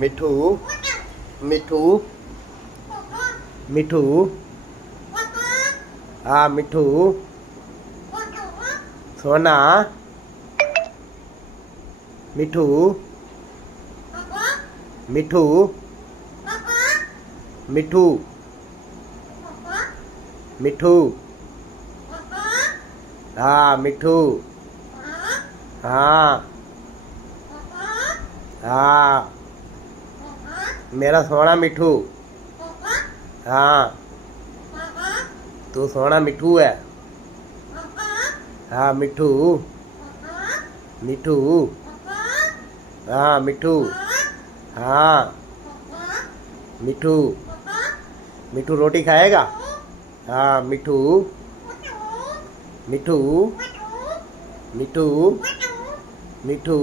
मिठू मिठू मिठू हाँ मिठू सोना मिठू मिठू मिठू मिठू हाँ मिठू हाँ हाँ मेरा सोना मिठू हाँ तू सोना मिठू है हाँ मिठू मिठू हाँ मिठू हाँ मिठू मिठू रोटी खाएगा हाँ मिठू मिठू मिठू मिठू